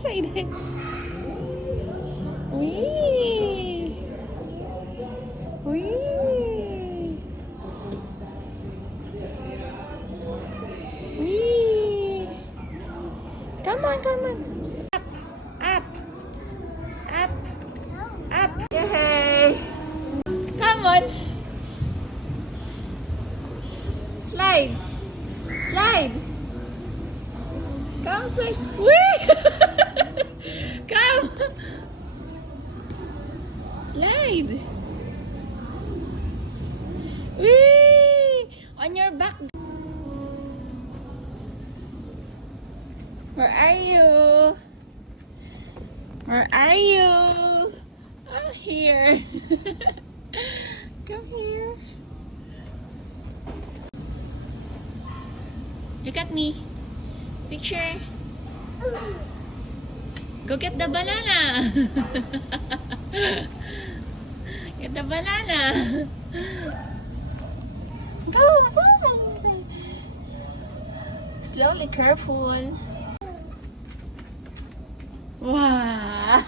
side. Wee! Wee! Wee! Come on, come on. Up, up, up, up. Yay! Come on. Slide. Slide. Come, slide. Wee! Come. Slide. Wee! On your back. Where are you? Where are you? Oh, here. Come here. Look at me. Picture. Go get the banana. Get the banana. Go fast. Slowly, careful. Wow.